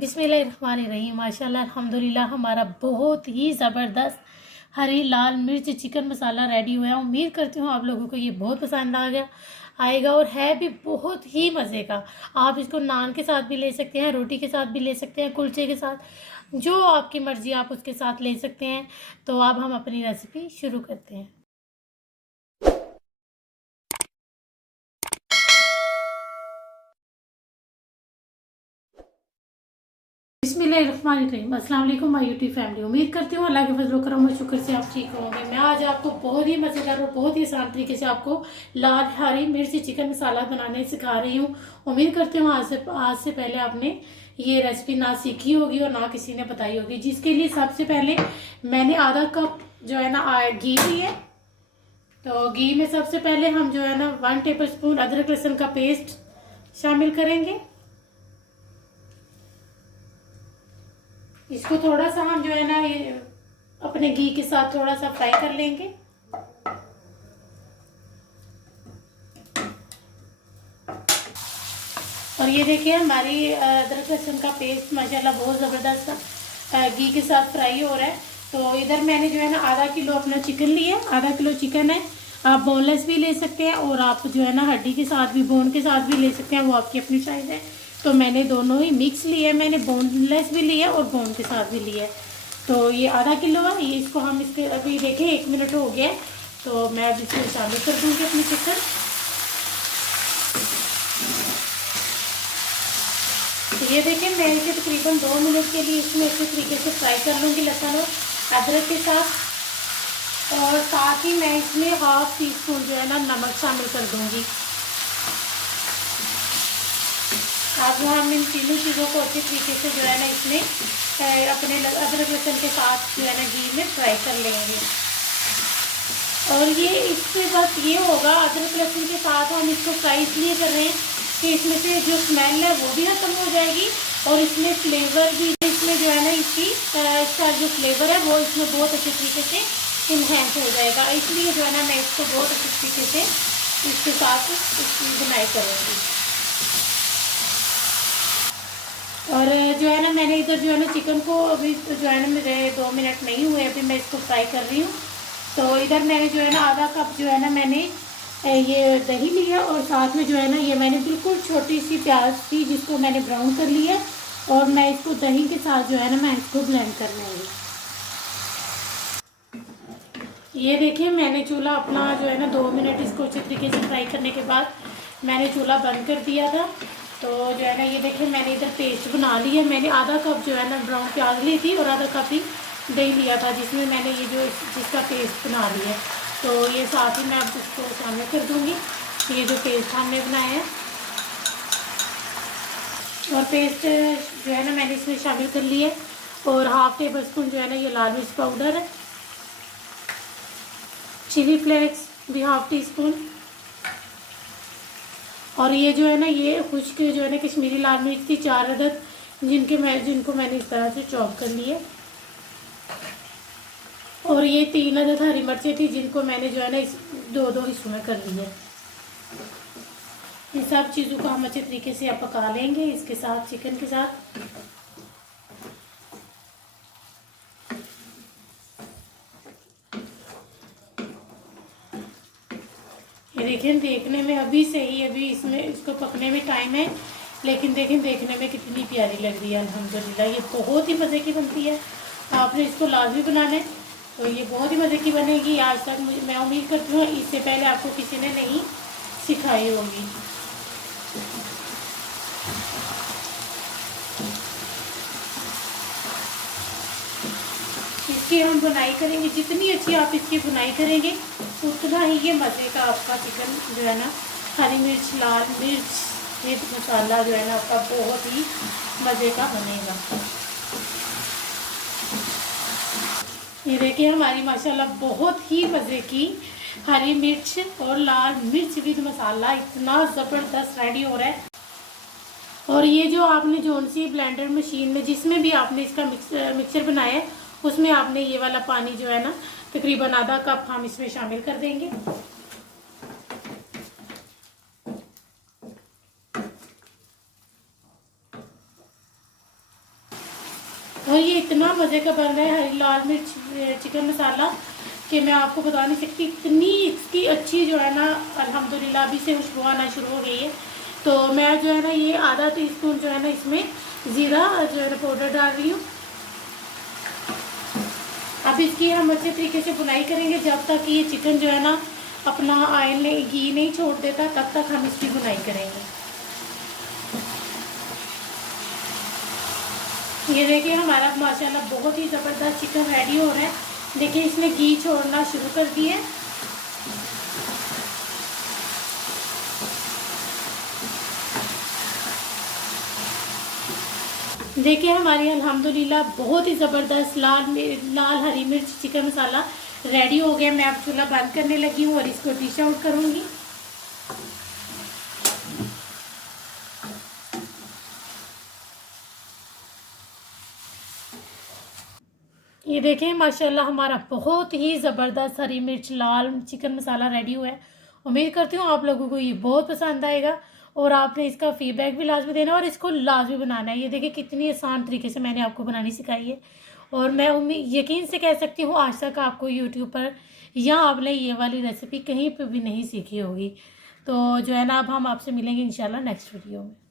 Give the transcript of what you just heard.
बिस्मिल्लाहिर्रहमानिर्रहीम। माशाल्लाह अल्हम्दुलिल्लाह हमारा बहुत ही ज़बरदस्त हरी लाल मिर्च चिकन मसाला रेडी हुआ है। उम्मीद करती हूँ आप लोगों को ये बहुत पसंद आएगा और है भी बहुत ही मज़े का। आप इसको नान के साथ भी ले सकते हैं, रोटी के साथ भी ले सकते हैं, कुलचे के साथ, जो आपकी मर्ज़ी आप उसके साथ ले सकते हैं। तो अब हम अपनी रेसिपी शुरू करते हैं। बिस्मिल्लाहिर्रहमानिर्रहीम। अस्सलाम वालेकुम माय यूट्यूब फैमिली। उम्मीद करती हूँ अल्लाह के फजल करम और शुक्र से आप ठीक होंगे। मैं आज आपको बहुत ही मज़ेदार और बहुत ही आसान तरीके से आपको लाल हरी मिर्च चिकन मसाला बनाने सिखा रही हूँ। उम्मीद करती हूँ आज से पहले आपने ये रेसिपी ना सीखी होगी और ना किसी ने बताई होगी। जिसके लिए सबसे पहले मैंने आधा कप जो है ना घी लिया। तो घी में सबसे पहले हम जो है ना 1 टेबल स्पून अदरक लहसुन का पेस्ट शामिल करेंगे। इसको थोड़ा सा हम जो है ना ये अपने घी के साथ थोड़ा सा फ्राई कर लेंगे। और ये देखिए हमारी अदरक लहसुन का पेस्ट माशाल्लाह बहुत ज़बरदस्त घी के साथ फ्राई हो रहा है। तो इधर मैंने जो है ना आधा किलो अपना चिकन लिया। आधा किलो चिकन है। आप बोनलेस भी ले सकते हैं और आप जो है ना हड्डी के साथ भी बोन के साथ भी ले सकते हैं, वो आपकी अपनी चॉइस है। तो मैंने दोनों ही मिक्स लिए, मैंने बोनलेस भी लिया और बोन के साथ भी लिया। तो ये आधा किलो है। ये इसको हम इसके अभी देखें 1 मिनट हो गया है। तो मैं अब इसको शामिल कर दूँगी अपनी चिकन। तो ये देखिए मैं इसे तकरीबन 2 मिनट के लिए इसमें अच्छे तरीके से फ्राई कर लूँगी लहसुन और अदरक के साथ। और साथ ही मैं इसमें 1/2 टीस्पून जो है ना नमक शामिल कर दूँगी। अब हम इन तीनों चीज़ों को अच्छी तरीके से जो है ना इसमें अपने अदरक लहसुन के साथ जो है ना घी में फ्राई कर लेंगे। और ये इससे बस ये होगा, अदरक लहसुन के साथ हम इसको फ्राई इसलिए कर रहे हैं कि इसमें से जो स्मेल है वो भी खत्म हो जाएगी और इसमें फ्लेवर भी, इसमें जो है ना इसका जो फ्लेवर है वो इसमें बहुत अच्छे तरीके से इन्हेंस हो जाएगा। इसलिए जो है ना मैं इसको बहुत अच्छे तरीके से इसके साथ इसकी बुनाई करूँगी। और जो है ना मैंने इधर जो है ना चिकन को अभी जो है ना मेरे 2 मिनट नहीं हुए, अभी मैं इसको फ्राई कर रही हूँ। तो इधर मैंने जो है ना आधा कप जो है ना मैंने ये दही लिया और साथ में जो है ना ये मैंने बिल्कुल छोटी सी प्याज थी जिसको मैंने ब्राउन कर लिया और मैं इसको दही के साथ जो है ना मैं इसको ब्लेंड कर लूँगी। ये देखिए मैंने चूल्हा अपना जो है ना 2 मिनट इसको अच्छे तरीके से फ्राई करने के बाद मैंने चूल्हा बंद कर दिया था। तो जो है ना ये देखिए मैंने इधर पेस्ट बना ली है। मैंने आधा कप जो है ना ब्राउन प्याज ली थी और आधा कप ही दही लिया था जिसमें मैंने ये जो जिसका पेस्ट बना लिया है। तो ये साथ ही मैं अब इसको शामिल कर दूँगी, ये जो पेस्ट हमने बनाया है। और पेस्ट जो है ना मैंने इसमें शामिल कर लिया है। और 1/2 टेबल स्पून जो है ना ये लाल मिर्च पाउडर है। चिली फ्लेक्स भी 1/2 टीस्पून। और ये जो है ना ये खुश्क जो है ना कश्मीरी लाल मिर्च थी 4 अदद, जिनको मैंने इस तरह से चॉप कर लिया। और ये 3 अदद हरी मिर्चें थी जिनको मैंने जो है ना इस 2-2 हिस्सों में कर लिया। इन सब चीज़ों को हम अच्छे तरीके से अब पका लेंगे इसके साथ, चिकन के साथ। ये देखें देखने में अभी से ही अभी इसमें इसको पकने में टाइम है, लेकिन देखें देखने में कितनी प्यारी लग रही है। अल्हम्दुलिल्लाह ये बहुत ही मज़े की बनती है। आपने इसको लाजमी बनाना है तो ये बहुत ही मज़े की बनेगी। आज तक मैं उम्मीद करती हूँ इससे पहले आपको किसी ने नहीं सिखाई होगी। इसकी हम बुनाई करेंगे, जितनी अच्छी आप इसकी बुनाई करेंगे उतना ही ये मज़े का आपका चिकन जो है ना हरी मिर्च लाल मिर्च मिर्च मसाला जो है ना आपका बहुत ही मज़े का बनेगा। ये देखिए हमारी माशाल्लाह बहुत ही मज़े की हरी मिर्च और लाल मिर्च विद मसाला इतना ज़बरदस्त रेडी हो रहा है। और ये जो आपने जो सी ब्लेंडर मशीन में जिसमें भी आपने इसका मिक्सचर बनाया है उसमें आपने ये वाला पानी जो है ना तकरीबन आधा कप हम इसमें शामिल कर देंगे। और ये इतना मज़े का बन रहा है हरी लाल मिर्च चिकन मसाला कि मैं आपको बता नहीं सकती। इतनी इसकी अच्छी जो है ना अल्हम्दुलिल्लाह अभी से खुशबू आना शुरू हो गई है। तो मैं जो है ना ये आधा टीस्पून जो है ना इसमें ज़ीरा जो है ना पाउडर डाल रही हूँ। अब इसकी हम अच्छे तरीके से बुनाई करेंगे जब तक ये चिकन जो है ना अपना ऑयल घी नहीं छोड़ देता, तब तक हम इसकी बुनाई करेंगे। ये देखिए हमारा माशाल्लाह बहुत ही ज़बरदस्त चिकन रेडी हो रहा है। देखिए इसने घी छोड़ना शुरू कर दिया है। देखिए हमारी अल्हम्दुलिल्लाह बहुत ही ज़बरदस्त लाल हरी मिर्च चिकन मसाला रेडी हो गया। मैं अब चूल्हा बंद करने लगी हूँ और इसको डिश आउट करूँगी। ये देखें माशाल्लाह हमारा बहुत ही ज़बरदस्त हरी मिर्च लाल चिकन मसाला रेडी हुआ है। उम्मीद करती हूँ आप लोगों को ये बहुत पसंद आएगा और आपने इसका फीडबैक भी लाजमी देना और इसको लाजमी बनाना है। ये देखिए कितनी आसान तरीके से मैंने आपको बनानी सिखाई है और मैं यकीन से कह सकती हूँ आज तक आपको यूट्यूब पर या आपने ये वाली रेसिपी कहीं पर भी नहीं सीखी होगी। तो जो है ना अब हम आपसे मिलेंगे इंशाल्लाह नेक्स्ट वीडियो में।